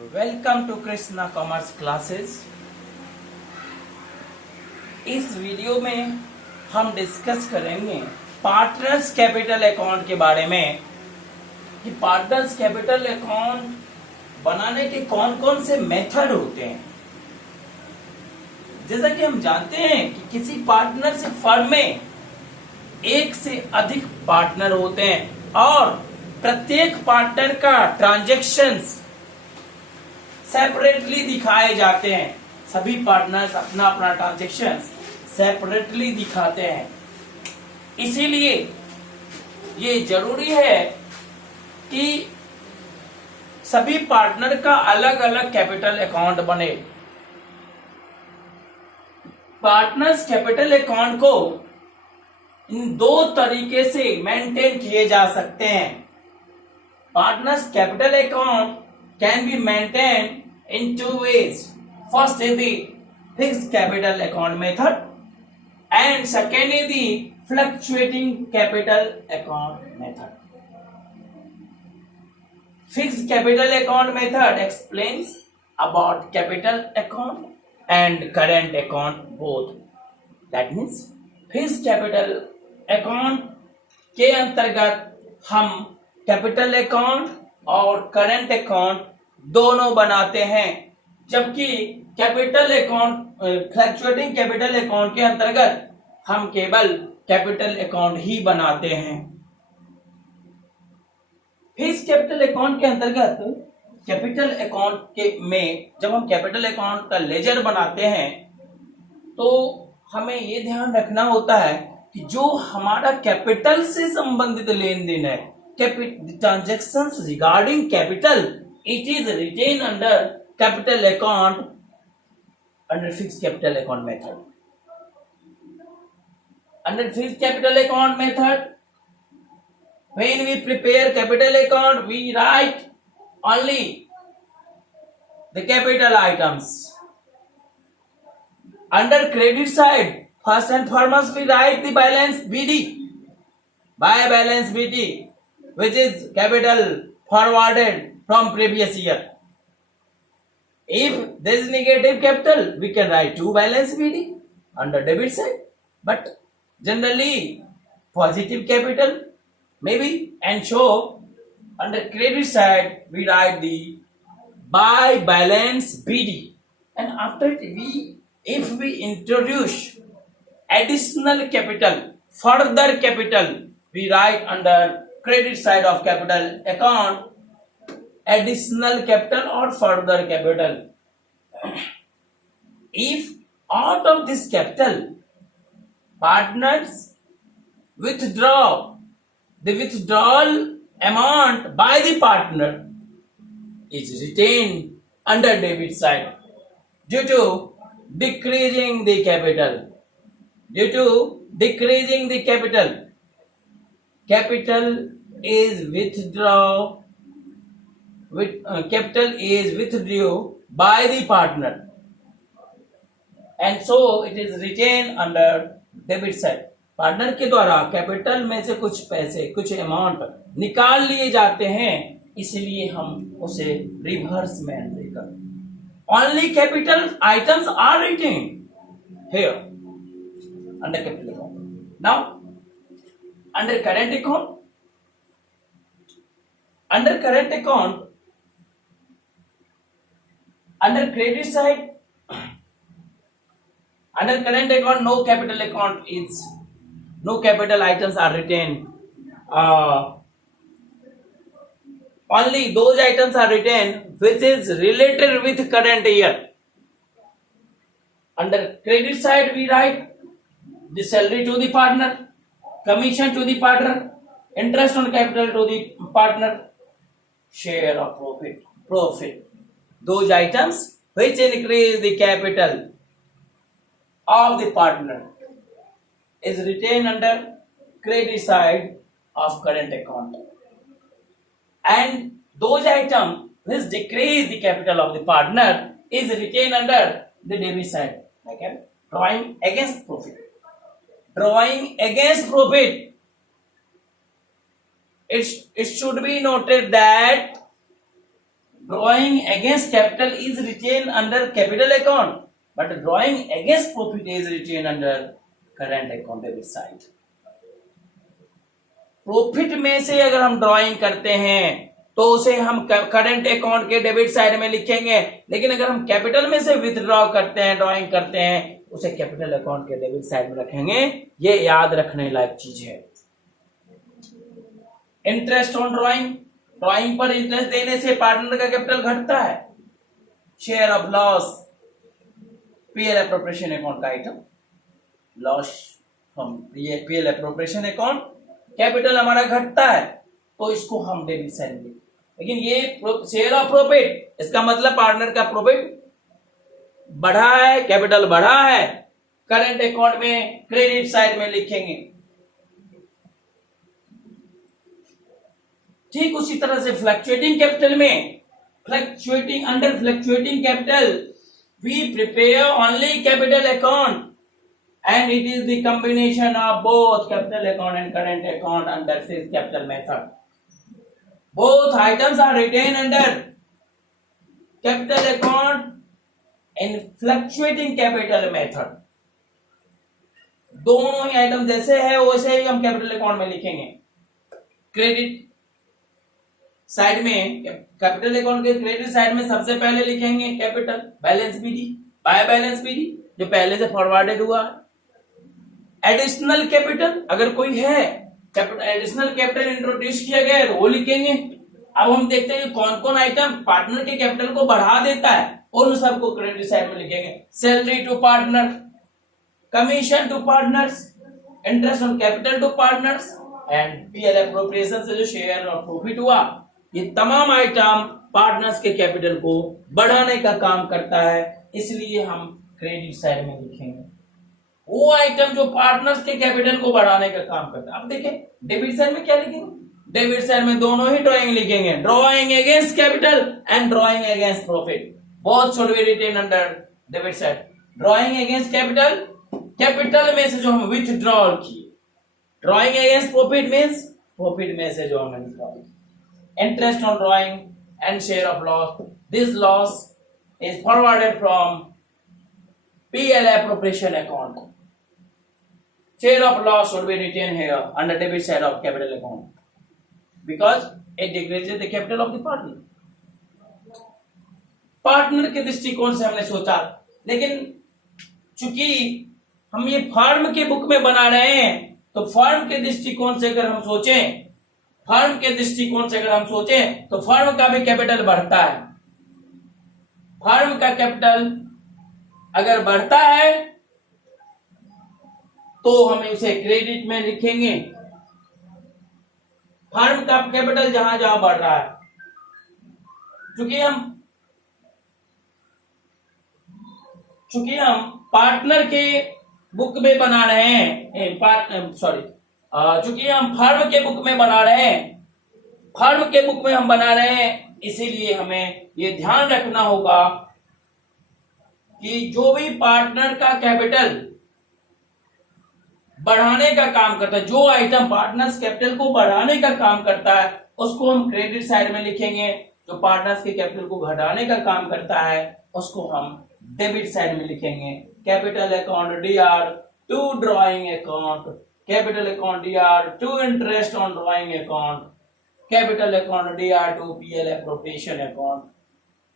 Welcome to Krishna commerce classes. इस video में हम डिस्कस करेंगे पार्टनर्स कैपिटल अकाउंट के बारे में कि पार्टनर्स कैपिटल अकाउंट बनाने के कौन कौन से मेथड होते हैं। जैसा कि हम जानते हैं कि किसी पार्टनर से फर्म में एक से अधिक पार्टनर होते हैं और प्रत्येक पार्टनर का ट्रांजैक्शंस सेपरेटली दिखाए जाते हैं। सभी पार्टनर्स अपना अपना ट्रांजैक्शन सेपरेटली दिखाते हैं। इसीलिए ये जरूरी है कि सभी पार्टनर का अलग अलग कैपिटल अकाउंट बने। पार्टनर्स कैपिटल अकाउंट को इन दो तरीके से मेंटेन किए जा सकते हैं। Partners capital account can be maintained in two ways. First is the fixed capital account method and second is the fluctuating capital account method. Fixed capital account method explains about capital account and current account both. That means fixed capital account के अंतर्गत हम capital account और current account दोनों बनाते हैं, जबकि capital account fluctuating capital account के अंतर्गत हम केवल कैपिटल अकाउंट ही बनाते हैं। फिक्स्ड कैपिटल अकाउंट के अंतर्गत कैपिटल अकाउंट के में जब हम कैपिटल अकाउंट का लेजर बनाते हैं तो हमें ये ध्यान रखना होता है कि जो हमारा कैपिटल से संबंधित लेन देन है, transactions regarding capital, it is retained under capital account under fixed capital account method. Under fixed capital account method, when we prepare capital account, we write only the capital items. Under credit side, first and foremost we write the balance BD, by balance BD, which is capital forwarded from previous year. If there is negative capital, we can write to balance BD under debit side, but generally positive capital maybe, and so under credit side we write the by balance BD, and after it if we introduce additional capital, further capital, we write under credit side of capital account additional capital or further capital. If out of this capital partners withdraw, the withdrawal amount by the partner is retained under debit side due to decreasing the capital. Due to decreasing the capital is withdrawn by the partner, and so it is retained under debit side. Partner के द्वारा capital में से कुछ पैसे, कुछ amount निकाल लिए जाते हैं, इसलिए हम उसे रिवर्स में एंट्री करते हैं। Only capital items are retained here under capital account. Now under current account, under credit side, under current account no capital items are retained. Only those items are retained which is related with current year. Under credit side we write the salary to the partner, commission to the partner, interest on capital to the partner, share of profit. Those items which increase the capital of the partner is retained under credit side of current account, and those items which decrease the capital of the partner is retained under the debit side, like drawing against profit. It should be noted that drawing against capital is retained under capital account, but drawing against profit is retained under current account debit side. Profit में से अगर हम drawing करते हैं तो उसे हम current account के डेबिट साइड में लिखेंगे, लेकिन अगर हम कैपिटल में से विथड्रॉ करते हैं, ड्राइंग करते हैं, उसे कैपिटल अकाउंट के डेबिट साइड में रखेंगे। ये याद रखने लायक चीज है। इंटरेस्ट ऑन ड्राइंग, ड्राइंग पर इंटरेस्ट देने से पार्टनर का कैपिटल घटता है। Share of loss, PL appropriation account का item, loss from PL appropriation account, capital हमारा घटता है तो इसको हम डेबिट साइड में। लेकिन ये शेयर ऑफ प्रॉफिट, इसका मतलब पार्टनर का प्रॉफिट बढ़ा है, कैपिटल बढ़ा है, करंट अकाउंट में क्रेडिट साइड में लिखेंगे। ठीक उसी तरह से फ्लक्चुएटिंग कैपिटल में, fluctuating under fluctuating capital V prepare only capital account and it is the combination of both capital account and current account under fixed capital method. Both items are retained under capital account in fluctuating capital method. दोनों ही item जैसे है वैसे ही हम capital account में लिखेंगे। Credit side में, capital account के credit side में सबसे पहले लिखेंगे capital, balance BD, by balance BD जो पहले से फॉरवर्डेड हुआ है। एडिशनल कैपिटल अगर कोई है, एडिशनल कैपिटल इंट्रोड्यूस किया गया है तो वो लिखेंगे। अब हम देखते हैं कौन कौन आइटम पार्टनर के कैपिटल को बढ़ा देता है और उन सबको क्रेडिट साइड में लिखेंगे। Salary to partner, commission to partners, interest on capital to partners and PL appropriation से जो शेयर और प्रॉफिट हुआ, ये तमाम आइटम पार्टनर्स के कैपिटल को बढ़ाने का काम करता है, इसलिए हम क्रेडिट साइड में लिखेंगे। वो आइटम जो पार्टनर्स के कैपिटल को बढ़ाने का काम करता है। अब देखें डेबिट साइड में क्या लिखेंगे, डेबिट साइड में दोनों ही ड्राइंग लिखेंगे, drawing against capital and drawing against profit, both should be written under debit side. Drawing against capital, capital में से जो हम विथड्रॉल किए, drawing against profit means profit में से जो हमने विथड्रॉल किया। Interest on drawing and share of loss, this loss is forwarded from PL appropriation account. Share of loss should be retained here under debit side of capital account because it decreases the capital of the partner. Partner के दृष्टिकोण से हमने सोचा, लेकिन चूंकि हम ये firm के बुक में बना रहे हैं तो फर्म के दृष्टिकोण से अगर हम सोचें, फर्म के दृष्टिकोण से अगर हम सोचें तो फर्म का भी कैपिटल बढ़ता है। फर्म का कैपिटल अगर बढ़ता है तो हमें उसे क्रेडिट में लिखेंगे। फर्म का कैपिटल जहां जहां बढ़ रहा है, चूंकि हम पार्टनर के बुक में बना रहे हैं, चूंकि हम फर्म के बुक में बना रहे हैं, फर्म के बुक में हम बना रहे हैं, इसीलिए हमें ये ध्यान रखना होगा कि जो भी पार्टनर का कैपिटल बढ़ाने का काम करता है, जो आइटम पार्टनर्स कैपिटल को बढ़ाने का काम करता है उसको हम क्रेडिट साइड में लिखेंगे। जो पार्टनर्स के कैपिटल को घटाने का काम करता है उसको हम डेबिट साइड में लिखेंगे। Capital account Dr to drawing account, capital account Dr to interest on drawing account, capital account Dr to PL appropriation account,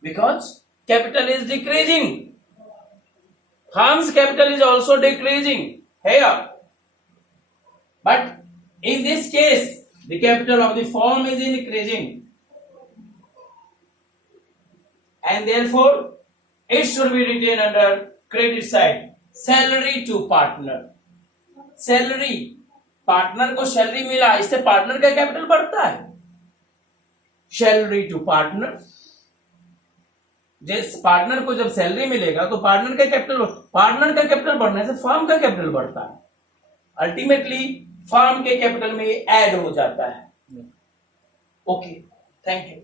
because capital is decreasing, firm's capital is also decreasing here. But in this case, the capital of the firm is increasing, and therefore it should be written under credit side. Salary to partner. Salary, partner को salary मिला, इससे partner का capital बढ़ता है। Salary to partner, जिस partner को जब salary मिलेगा तो पार्टनर का कैपिटल बढ़ने से फर्म का कैपिटल बढ़ता है, अल्टीमेटली फर्म के कैपिटल में ऐड हो जाता है। Okay, thank you.